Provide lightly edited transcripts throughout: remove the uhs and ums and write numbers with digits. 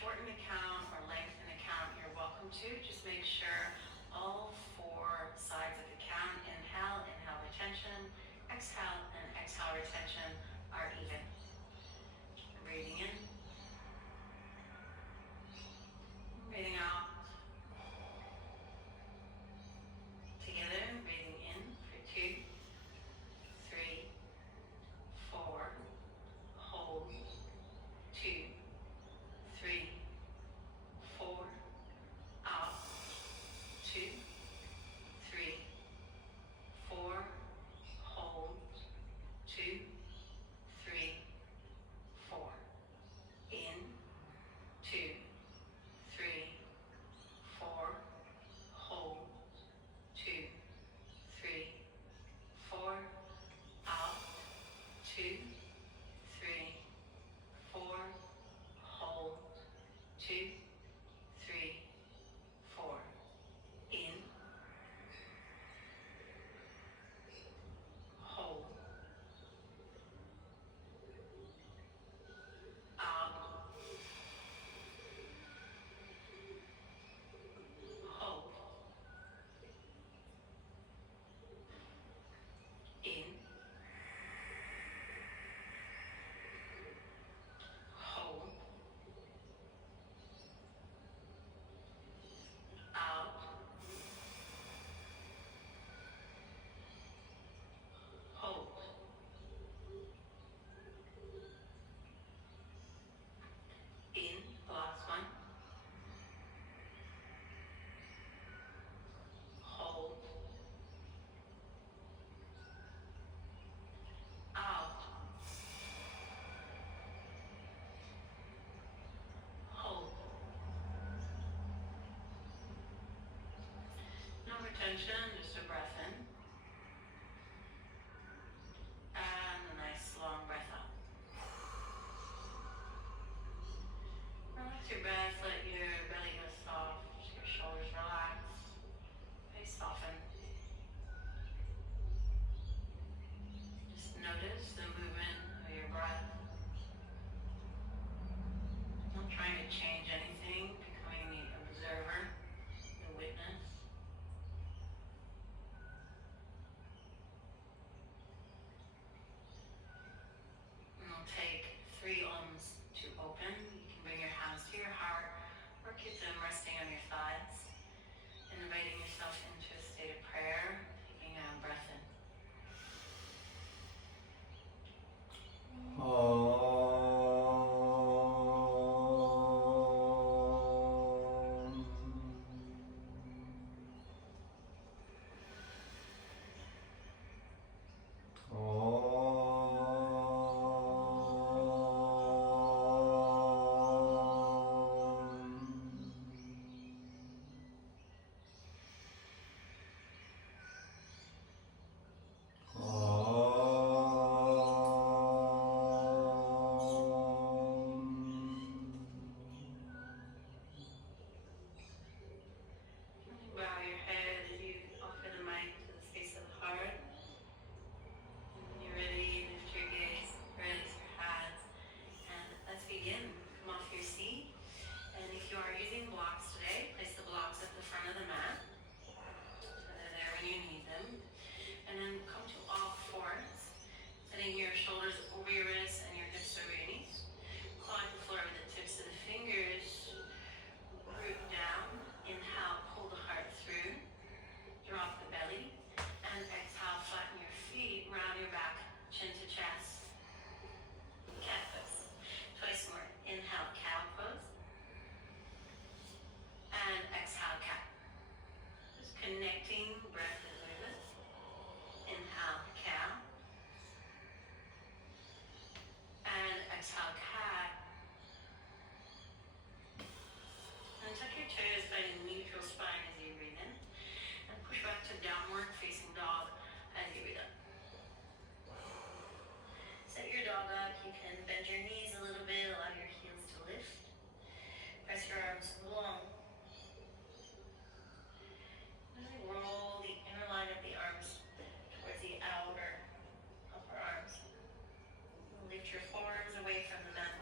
shorten the count or lengthen the count, you're welcome to. Just make sure all four sides of the count, inhale, inhale retention, exhale, and exhale retention are even. Breathing in, breathing out. Together, breathing in for 2, 3, 4, hold, 2, 3, 4, out, 2, 3, 4, hold, 2, 3, 4, in, 2, 3, 4, hold, 2, 3, 4, out, 2, 3, 4, hold, 2, 3, 4, in, hold, out, hold, in, hold, out, hold, in, the last one, hold, out, hold. No retention, just a breath in. And a nice long breath out. Relax your breath, let your belly go soft, your shoulders relax, face soften. Just notice the movement of your breath. Not trying to change anything, becoming the observer, the witness. And we'll take 3 ums to open. You can bring your hands to your heart or keep them resting on your thighs. And inviting yourself into a state of prayer, taking a breath in. Bow your head as you offer the mic to the space of the heart. And when you're ready, lift your gaze, raise your hands, and let's begin. Come off your seat. And if you are using blocks today, place the blocks at the front of the mat. So they're there when you need them. And then come to all fours, setting your shoulders over your wrists and your hips over your knees. Claw the floor with the tips of the fingers. Root down. Inhale, pull the heart through. Drop the belly. And exhale, flatten your feet, round your back, chin to chest. Cat pose. Twice more. Inhale, cow pose. And exhale, cat. Just connecting breath as we lift. Inhale, cow. And exhale, cat. And tuck your toes, finding neutral spine as you breathe in. And push back to downward facing dog as you breathe up. Set your dog up. You can bend your knees a little bit, allow your heels to lift. Press your arms long. Really roll the inner line of the arms towards the outer upper arms. Lift your forearms away from the mat.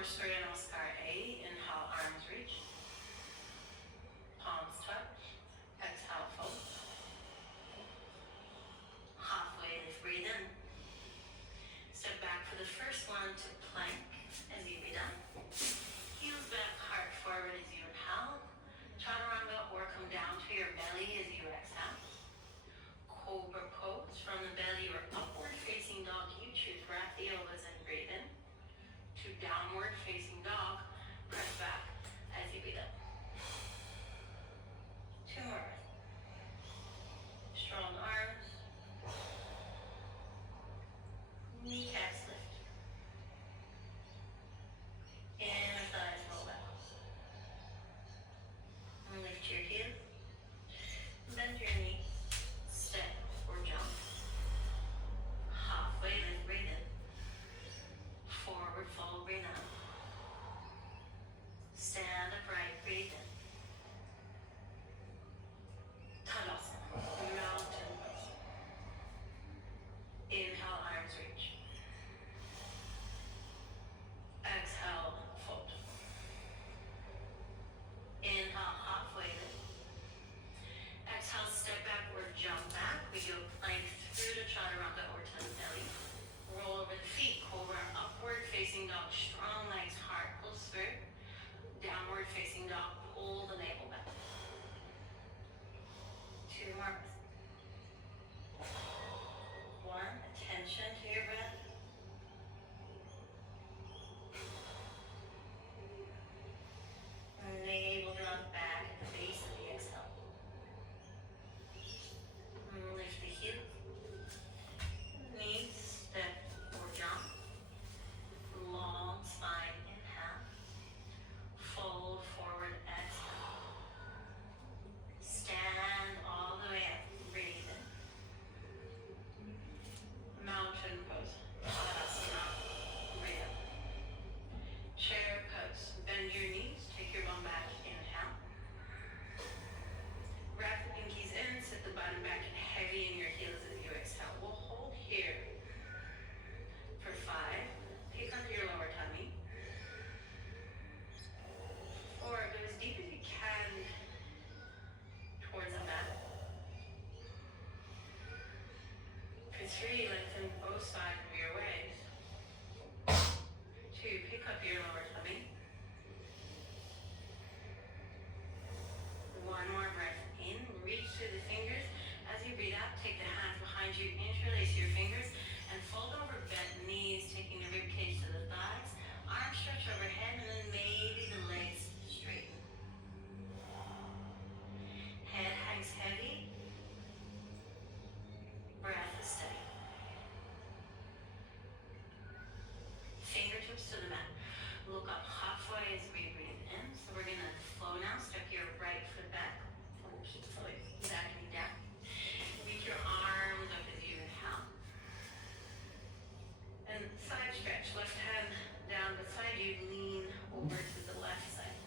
or Surya Namaskar A. Inhale, arms reach. Palms touch. Exhale, fold. Halfway lift, breathe in. Step back for the first one to plank as you breathe in. Heels back, heart forward as you inhale. Chaturanga or come down to your belly as you exhale. Cobra pose from the belly or upward facing dog. You choose. Wrap the elbows and breathe in. To downward facing dog. Press back as you breathe up. 2 more. Strong arms. Kneecaps lift. Inner thighs roll back. And lift your heels. Bend your knees. Step or jump. Halfway lift, breathe in. Forward fold, breathe out. Stand upright, breathe in. Tadasana, mountain pose. Inhale, arms reach. Exhale, fold. Inhale, halfway lift. Exhale, step back or jump back. We go plank through to chaturanga or to the belly. Roll over the feet, cobra, upward facing dog, strong legs, heart pulls through. Downward facing dog, pull the navel back. 2 more. 1, attention to your breath. And navel drop back at the base of the exhale. And lift the heels. Knees, step or jump. Long spine, inhale. Fold forward, exhale. Stand all the way up, breathe in. Mountain pose, Tadasana, breathe up. Chair pose, bend your knees, take your bum back, inhale. Wrap the pinkies in, sit the bottom back and heavy in your heels as you exhale. We'll hold here for 5. Pick up your lower tummy. 4, go as deep as you can towards the mat. For 3, lengthen both sides of your waist. 2, pick up your lower tummy. 1 more breath in, reach through the fingers. As you breathe out, take the hands behind you, interlace your fingers, and fold over bent knees, taking the rib cage to the thighs. Arms stretch overhead, and then maybe the legs straighten. Head hangs heavy. Breath is steady. Fingertips to the mat. Look up halfway as we breathe in. So we're going to flow now. Step your right foot back. Keep flowing. Back and down. Reach your arms up as you inhale. And side stretch. Left hand down beside you. Lean over to the left side.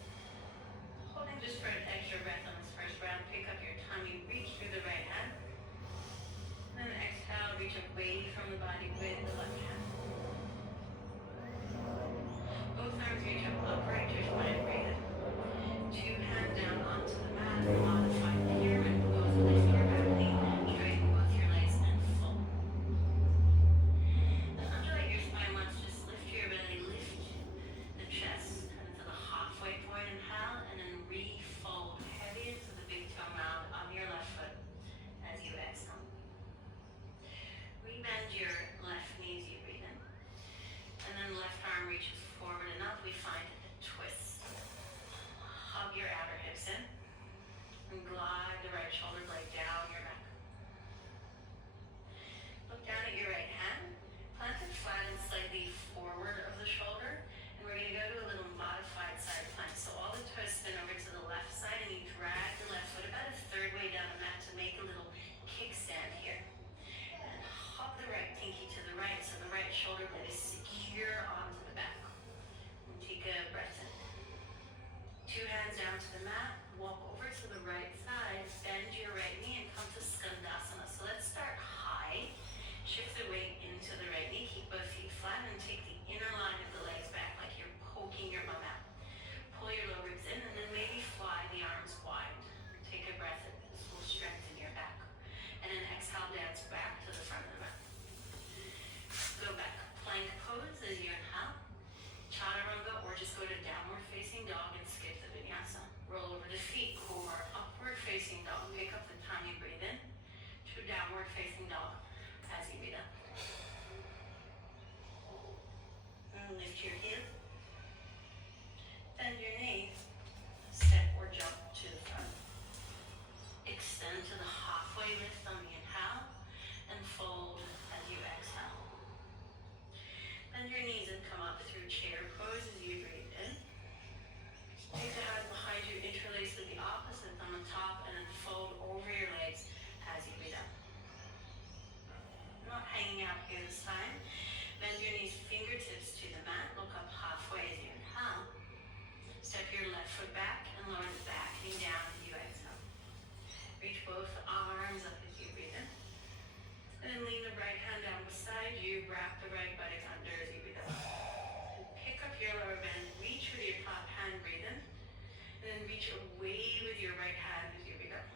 Holding just for an extra breath on this first round. Pick up your tummy. Reach through the right hand. And then exhale. Reach away from the body with the left hand. Both arms reach up upright, your spine, breathe in. 2 hands down onto the mat, modified pyramid pose, lift your back knee, straighten both your legs and fold. And undulate your spine once, just lift your belly, lift the chest, kind of to the halfway point, inhale, and then re-fold heavy into the big toe mound on your left foot as you exhale. Rebend your left knee as you breathe in. And then left arm reaches forward enough, we find a twist. Hug your outer hips in. And glide the right shoulder blade down your back. Look down at your right hand. Plant it flat and slightly forward of the shoulder. And we're going to go to a little modified side plank. So all the toes spin over to the left side and you drag the left foot about a third way down the mat to make a little kickstand here. And hug the right pinky to the right so the right shoulder blade is secure onto the back. And take a breath in. 2 hands down to the mat. Walk over to the right side. Bend your right knee and come to Skandasana. So let's start high. Shift the weight into the right knee. Keep both feet flat. chair pose as you breathe in. Take the hands behind you, interlace with the opposite thumb on top, and then fold over your legs as you breathe out. Not hanging out here this time. Bend your knees, fingertips to the mat. Look up halfway as you inhale. Step your left foot back and lower the back knee down as you exhale. Reach both arms up as you breathe in. And then lean the right hand down beside you. Wrap the right buttocks under as you breathe out. And pick up your lower bend. Reach with your top hand, breathe in. And then reach away with your right hand as you breathe out.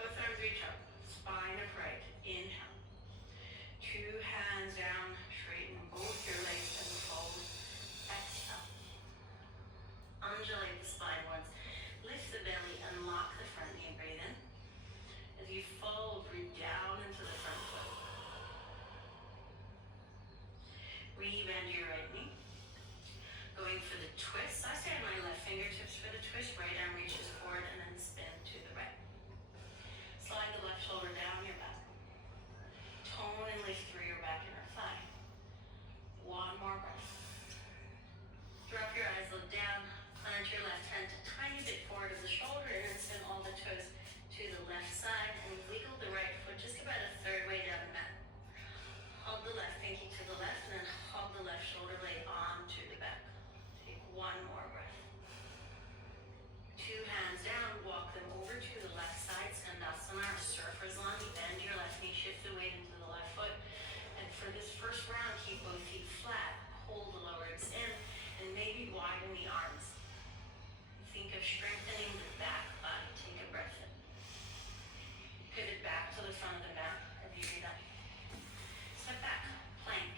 Both arms reach up. Spine upright. Inhale. Two hands down. Straighten both your legs and fold. Exhale. Undulate the spine once. Lift the belly and lock the front knee. Breathe in. As you fold, root down into the front foot. Rebend your right knee. Going for the twist. I stand my left fingertips for the twist. Right arm reaches forward and then spin to the right. Slide the left shoulder down your back. Tone and lift through your back inner thigh. One more breath. Drop your eyes, look down. Plant your left hand a tiny bit forward of the shoulder and then send all the toes to the left side and wiggle the right foot just about a third way down the mat. Hug the left pinky to the left and then hug the left shoulder blade onto the back. Take one more breath. Two hands down, walk them over to the left side, Sandasana or surfer's lunge. Bend your left knee, shift the weight into the left foot. And for this first round, keep both feet flat. Hold the lower ribs in and maybe widen the arms. Think of strengthening the back body. Take a breath in. Pivot back to the front of the mat as you breathe out. Step back, plank,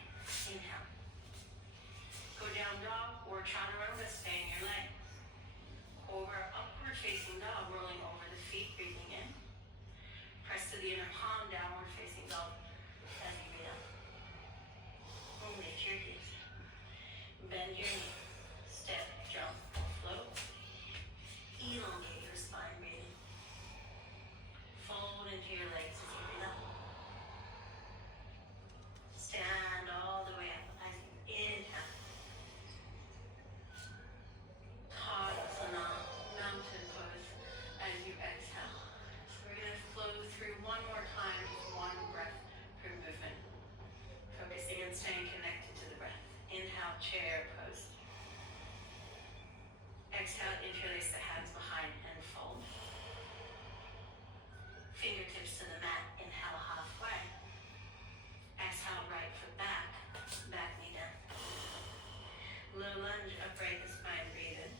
inhale. Go down dog or chaturanga, stay in your legs. Cobra, upward facing dog, rolling over the feet, breathing in. Press to the inner palm, downward facing dog as you breathe out. And lift your hips. Bend your knee. Step, jump, float. Elongate your spine, breathing. Fold into your legs as you breathe out. Stand all the way up as you inhale. Tadasana, mountain pose as you exhale. So we're going to flow through one more time, just one breath per movement. Focusing and staying connected to the breath. Inhale, chair pose. Exhale, interlace the hands behind and fold. Fingertips to the mat, inhale halfway. Exhale, right foot back, back knee down. Low lunge, upright the spine, breathe in.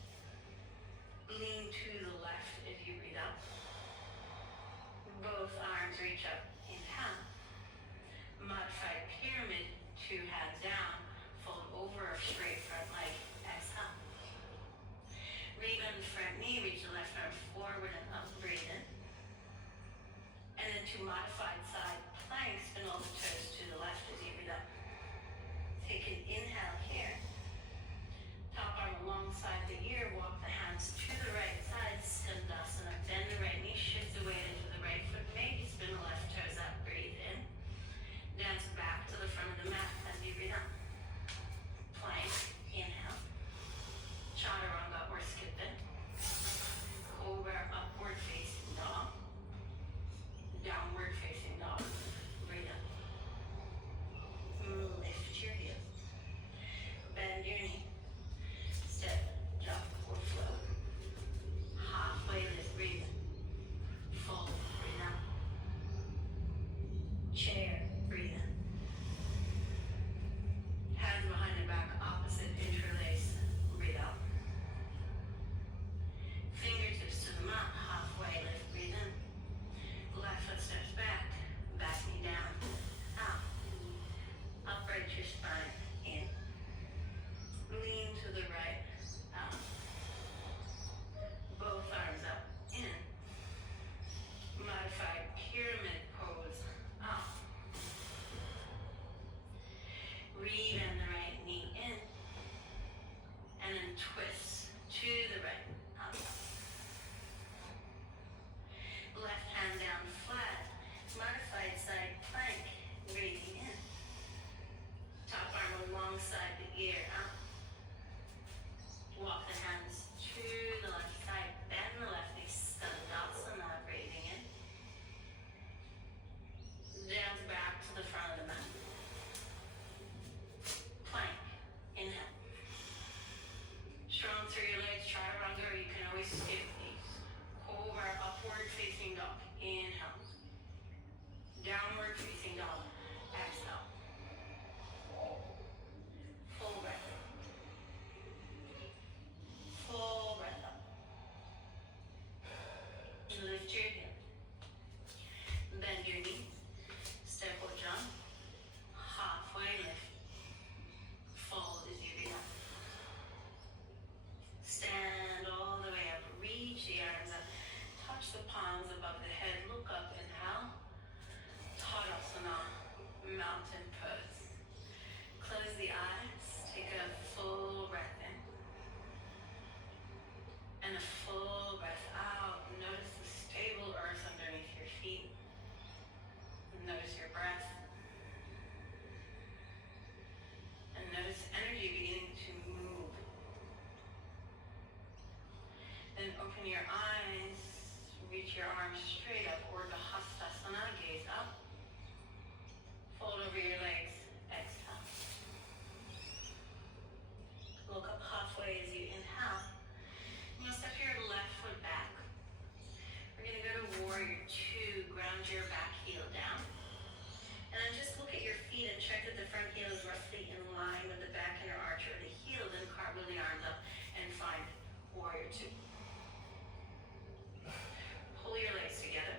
Lean to the left as you breathe out. Both arms reach up, inhale. Modified pyramid, two hands down, fold over a straight front leg, exhale. Rebend the front knee, side the ear out. Walk the hands to the left side, bend the left knee, Skandasana, breathing in. Down back to the front of the mat. Plank, inhale. Strong through your legs, chaturanga, or you can always skip these. Cobra, upward facing dog, inhale. Downward facing dog, exhale. Full breath. Full breath up. Lift your hip. Bend your knees. Step or jump. Halfway lift. Fold as you breathe. Stand all the way up. Reach the arms up. Touch the palms above the head. Look up. Inhale. Tadasana. Mountain pose. Close the eyes. Take a full breath in. And a full breath out. Notice the stable earth underneath your feet. Notice your breath. And notice energy beginning to move. Then open your eyes. Reach your arms straight up. Urdhva Hastasana. Gaze up. Fold over your legs. Exhale. Look up halfway as you inhale. You'll step your left foot back. We're going to go to warrior two. Ground your back heel down. And then just look at your feet and check that the front heel is roughly in line with the back inner arch or the heel. Then cartwheel the arms up and find warrior two. Pull your legs together.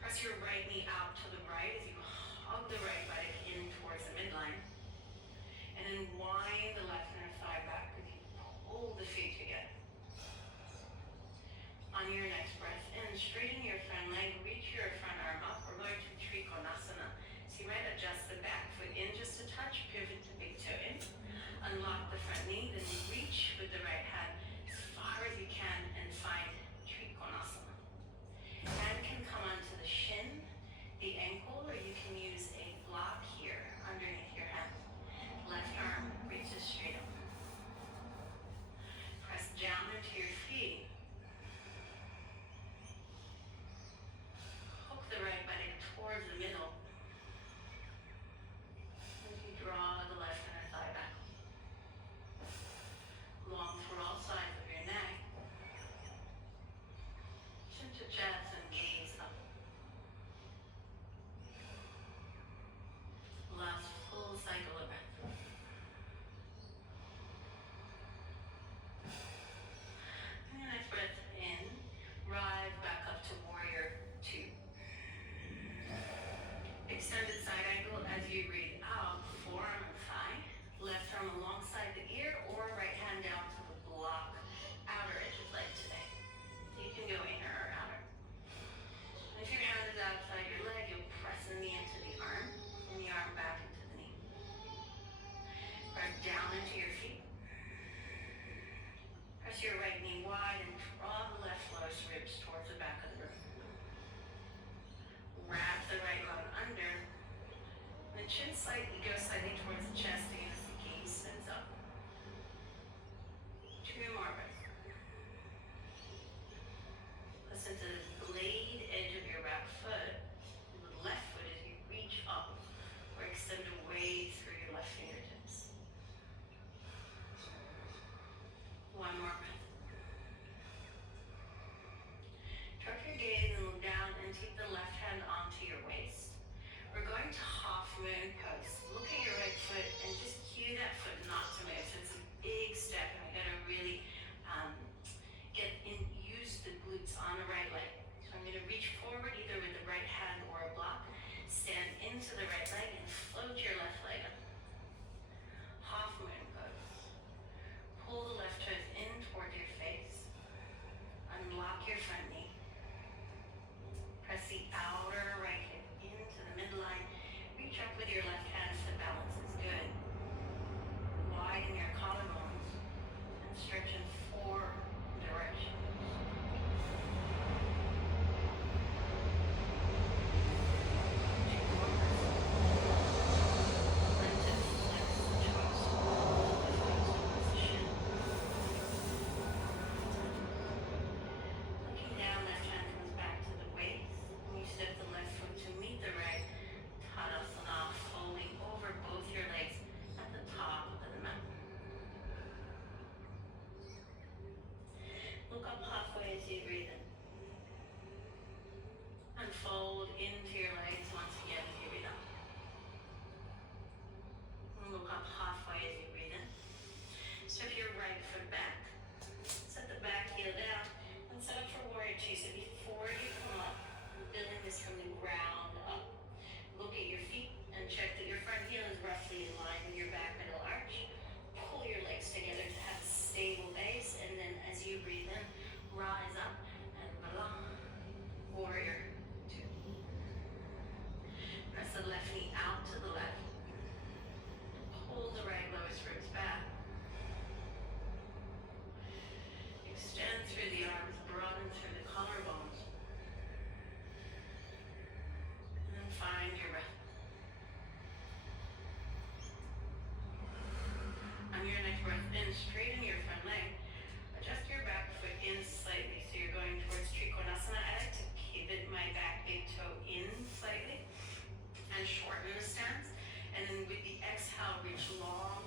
Press your right knee out to the right as you hug the right body in towards the midline. And then wind the left inner thigh back as you pull the feet together. On your next breath in, straighten your front leg, reach your front arm up. We're going to Trikonasana. So you might adjust the back foot in just a touch, pivot to big toe in. Unlock the front knee, then reach with the right hand as far as you can and find Trikonasana. Hand can come onto the shin, the ankle, or you can use a block here underneath your hand. Left arm reaches straight up. Press down into your feet. Hook the right body towards the middle. As you draw the left inner thigh back. Long through all sides of your neck. Chin to chest and gaze up. Last full cycle of breath. And your next breath in, rise back up to warrior two. Extended side angle as you breathe out, forearm and thigh, left arm alongside the ear or right hand down to the block, outer edge of leg today. So you can go inner or outer. And if your hand is outside your leg, you'll press the knee into the arm and the arm back into the knee. Press down into your feet. Press your right knee wide and draw the left lowest ribs towards the back of the room. Wrap the right lung under. The chin goes slightly towards the chest as the gaze sends up. Two more breaths. Listen to the blade edge of your back foot. The left foot as you reach up or extend away through your left fingertips. One more breath. Drop your gaze and look down and take the left hand onto your waist. We're going to half moon pose. Look at your right foot and just rise up and blah. Warrior two. Press the left knee out to the left. Pull the right lowest ribs back. Extend through the arms, broaden through the collarbones. And then find your breath. On your next breath in, straighten your front leg. Adjust your back foot in slightly. So you're going towards Trikonasana. I like to pivot my back big toe in slightly and shorten the stance. And then with the exhale, reach long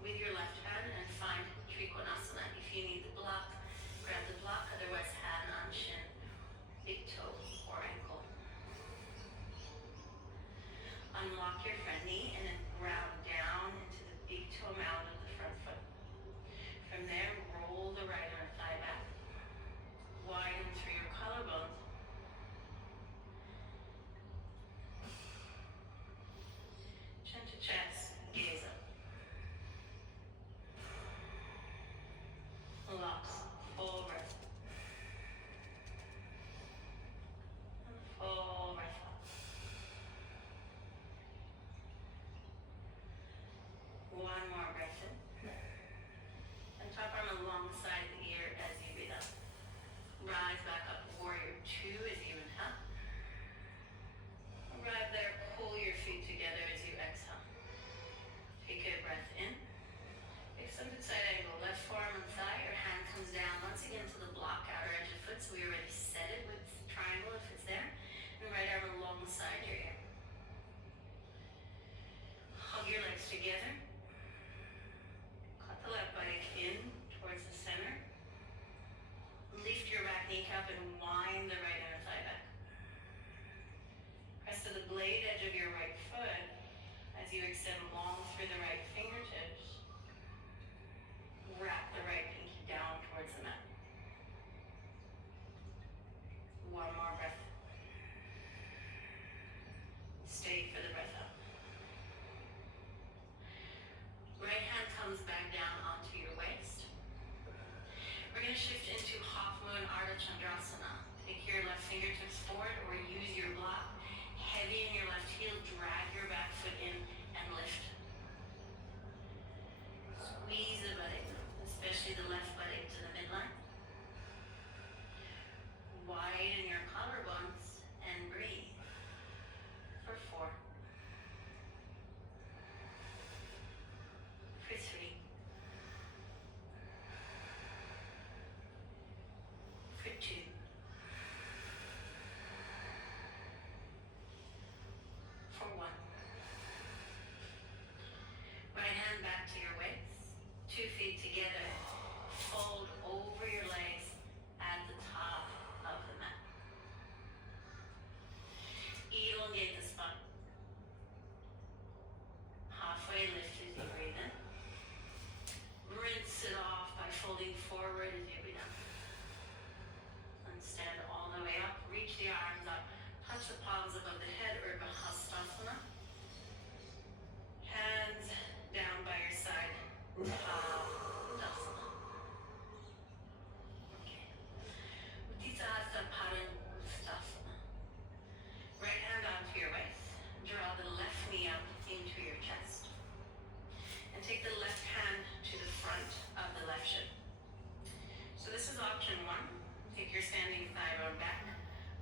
with your left hand and find Trikonasana. If you need the block, grab the block. Otherwise, hand on shin, big toe or ankle. Unlock your front knee and then ground down into the big toe mound of the front foot. From there, roll the right arm thigh back. Widen through your collarbones. Chin to chest, gaze up. Locks, full breath. And full breath out. One more breath in. And top arm alongside the ear as you breathe out. Rise back up, warrior two as you inhale. Arrive there, pull your feet together as you exhale. Take a breath in. Extended side angle, left forearm and thigh, your hand comes down once again to the block, outer edge of foot, so we already set it with triangle if it's there. And right arm alongside your ear. Hug your legs together. Cut the left buttock in towards the center. Lift your back kneecap and wind the right inner thigh back. Press to the blade edge of your right foot as you extend long through the right fingertips. Wrap the right pinky down towards the mat. One more breath. Stay for the breath out. Right hand comes back down onto your waist. We're going to shift into Half Moon Ardha Chandrasana. Take your left fingertips forward or use your block. Heavy in your left heel, drag your back foot in and lift. Squeeze the buttock, especially the left buttock to the midline. Widen your collarbones and breathe for 4. For 3. For 2. For 1. Right hand back to your waist. 2 feet together. Fold over your legs at the top of the mat. Elongate the spine. Halfway lift as you breathe in. Rinse it off by folding forward as you breathe out. And stand all the way up. Reach the arms up. Touch the palms above the head, Urdhva Hastasana. Hands down by your side. Tadasana. Okay. Utthita Padangusthasana. Right hand onto your waist. Draw the left knee up into your chest. And take the left hand to the front of the left shin. So this is option 1. Take your standing thigh bone back.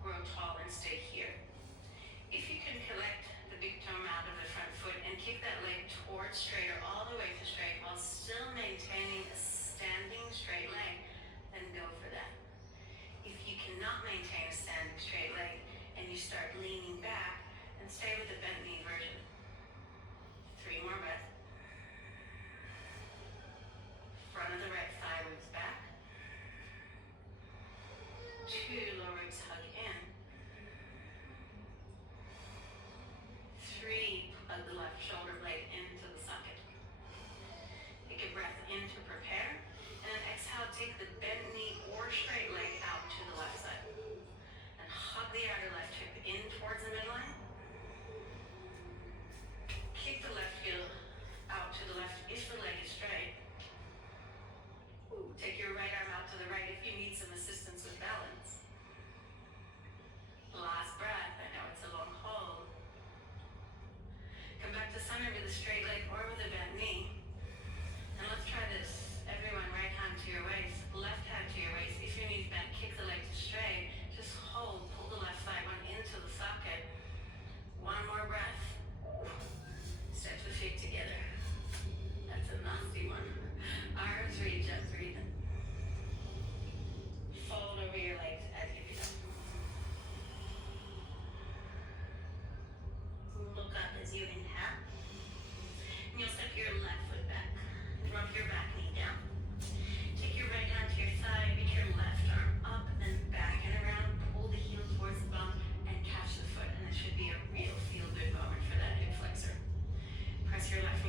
Grow tall and stay here. If you can collect the big toe out of the front foot and kick that leg towards straight or all the way to straight while still maintaining a standing straight leg, then go for that. If you cannot maintain a standing straight leg and you start leaning back, then stay with the bent knee version. 3 more breaths. Front of the right thigh moves back. 2 lower ribs hug in. 3, plug the left shoulder blade into the socket. Take a breath in to prepare. And then exhale, take the bent knee or straight leg out to the left side. And hug the outer left hip in towards the midline.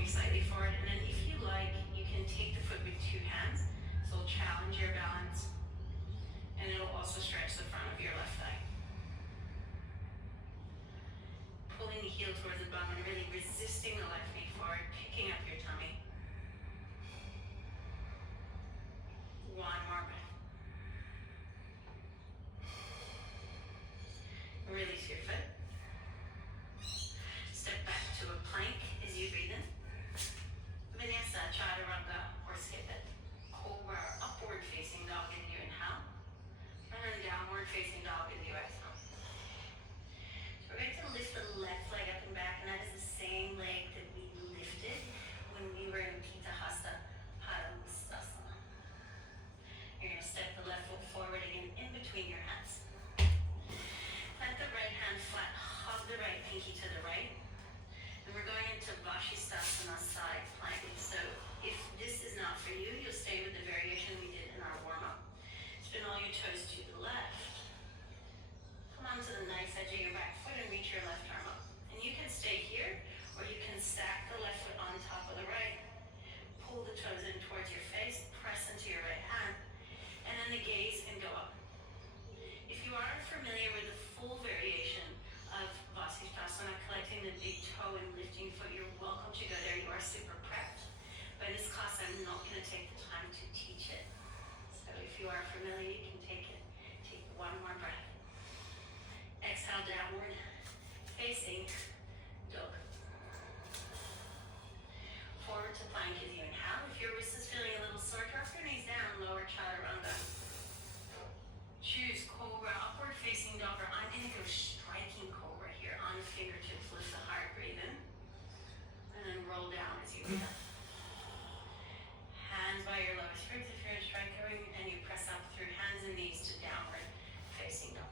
moving slightly forward, and then if you like, you can take the foot with two hands, so it'll challenge your balance, and it'll also stretch the front of your left thigh. Pulling the heel towards the bum and really resisting the left knee forward, picking up your tummy. One more breath. Release your foot. Step back to a plank as you breathe in. Vinyasa, chaturanga, or skip it. Cobra, upward facing dog as you inhale. And then downward facing dog as you exhale. So we're going to lift the left leg up and back, and that is the same leg that we lifted when we were in Pitta Hasta Padmasana. You're going to step the left foot forward again in between your hands. Plant the right hand flat, hug the right pinky to the right. And we're going into Vashisthasana side plank. So if this is not for you, you'll stay with the variation we did in our warm-up. Spin all your toes to the left. Come onto the nice edge of your back foot and reach your left arm up. And you can stay here, or you can stack the left foot on top of the right. Pull the toes in towards your face, press into your right hand, and then the gaze can go up. If you aren't familiar with the full variation of Vashisthasana, collecting the big toe and lifting foot, you're welcome to go there. You are super prepped. But in this class, I'm not going to take the time to teach it. So if you are familiar, you can take it. Take one more breath. Exhale, downward facing dog. Forward to plank as you inhale. If your wrist is feeling a little sore, drop your knees down, lower chaturanga. Choose cobra, upward facing dog, or I'm going to go striking cobra here on the fingertips. Lift the heart, breathe in, and then roll down as you breathe out. Hands by your lowest ribs if you're in striker, and you press up through hands and knees to downward facing dog.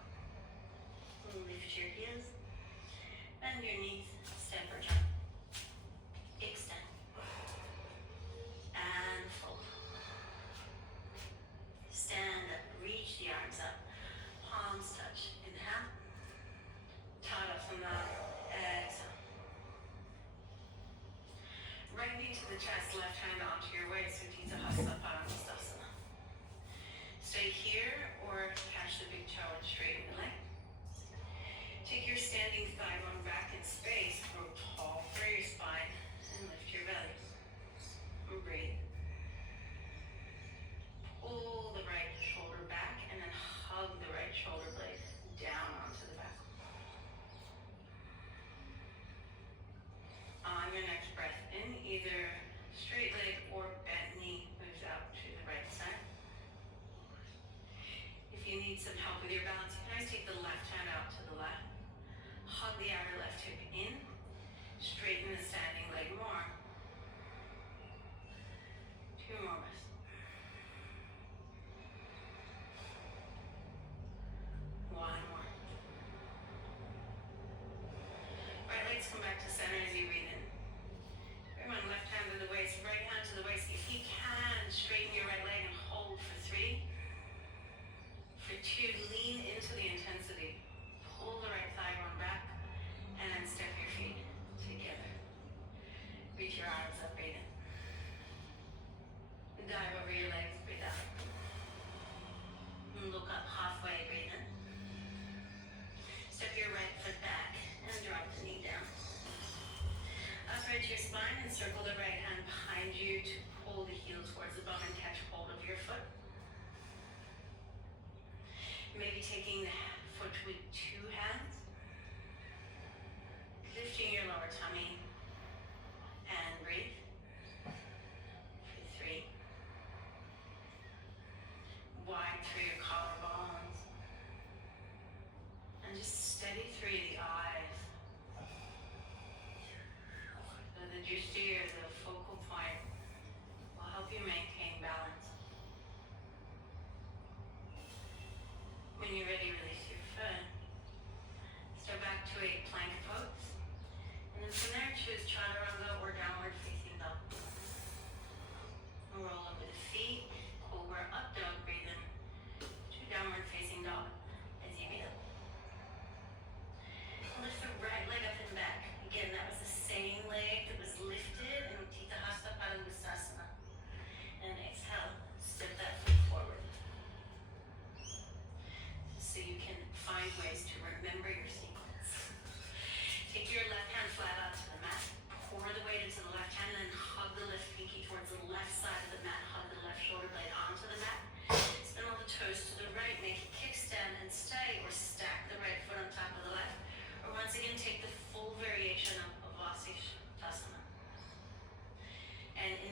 Lift your heels, bend your knees, step or jump. Extend. And fold. Stand up, reach the arms up. Palms touch. Inhale. Tadasana. Exhale. Right knee to the chest, left hand onto your waist. Utthita Hasta Padmasana. Stay here or catch the big toe and straighten the leg. Take your standing thigh bone back in space. Grow tall for your spine and lift your belly. And breathe. Pull the right shoulder back and then hug the right shoulder blade down onto the back. On your next breath in, either straight leg or bent knee moves out to the right side. If you need some help with your balance, you can always take the left hand out to the left. Hug the outer left hip in,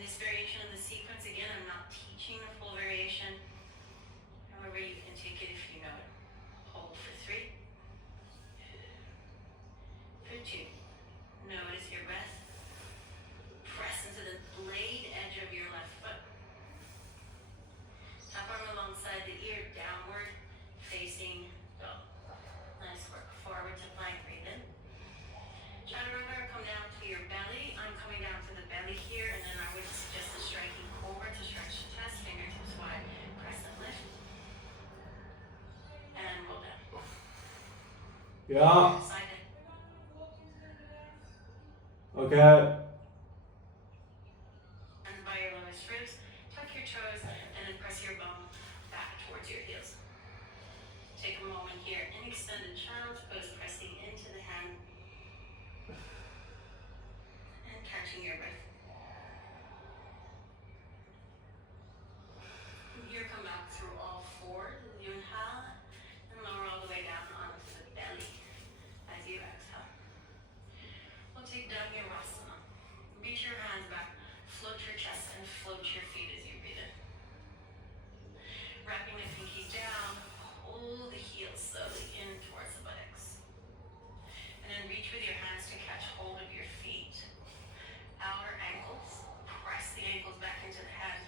this variation of the sequence, again, I'm not teaching a full variation. However, you can take it if you know it. Hold for 3. For 2. Notice your breath. Press into the blade edge of your left foot. Top arm alongside the ear, downward facing dog. Nice work. Forward to plank, breathe in. Chaturanga, come down to your belly. I'm coming down to the belly here, and then I would suggest a striking cobra to stretch the chest, fingertips wide, press and lift. And roll down. Yeah. Side it. Okay. And by your lowest ribs, tuck your toes, and then press your bum back towards your heels. Take a moment here in extended child's pose, pressing into the hand and catching your breath. From here, come back through all 4. You inhale and lower all the way down onto the belly as you exhale. We'll take Dhanurasana. Reach your hands back, float your chest, and float your feet as you breathe in. Wrapping the pinkies down, pull the heels slowly in towards the buttocks. And then reach with your hands to catch hold of your feet. Outer ankles. Press the ankles back into the head.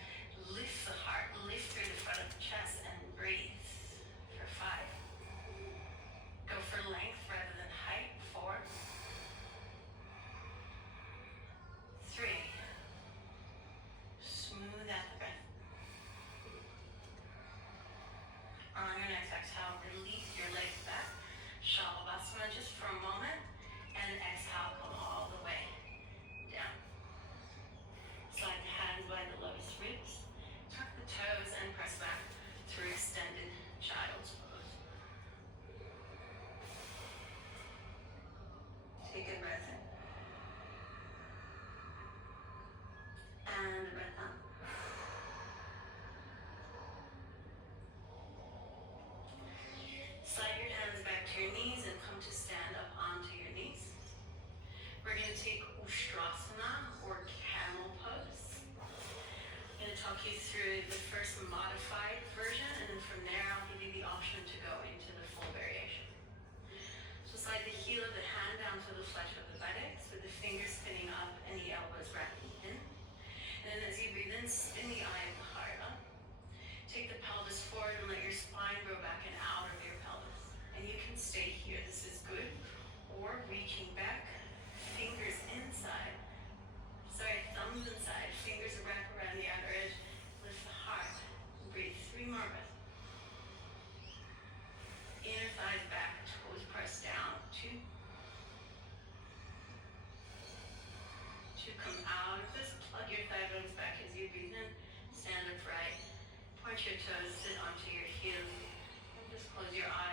Lift the heart. Lift through the front of the chest and breathe for 5. Go for length rather than height. 4. 3. Smooth out the breath. On your next exhale, release your legs back. Shavasana just for a moment. And exhale, come all the way down. Slide the hands by the lowest ribs. Tuck the toes and press back through extended child's pose. Take a breath in. And a breath out. Slide your hands back to your knees and come to stand up onto your knees. We're going to take Ustrasana or camel pose. I'm going to talk you through the first modified version, and then from there I'll give you the option to go into the full variation. So slide the heel of the hand down to the flesh of the buttocks with the fingers spinning up and the elbows wrapping in. And then as you breathe in, spin the eye of the heart up. Take the pelvis forward and let your spine grow back and out of your pelvis. And you can stay here, this is good. Or reaching back, fingers inside. Thumbs inside, fingers wrap around the outer edge. Lift the heart. Breathe 3 more breaths. Inner thighs back, toes pressed down. 2. To come out of this, plug your thigh bones back as you breathe in. Stand upright. Point your toes, sit onto your heels. And just close your eyes.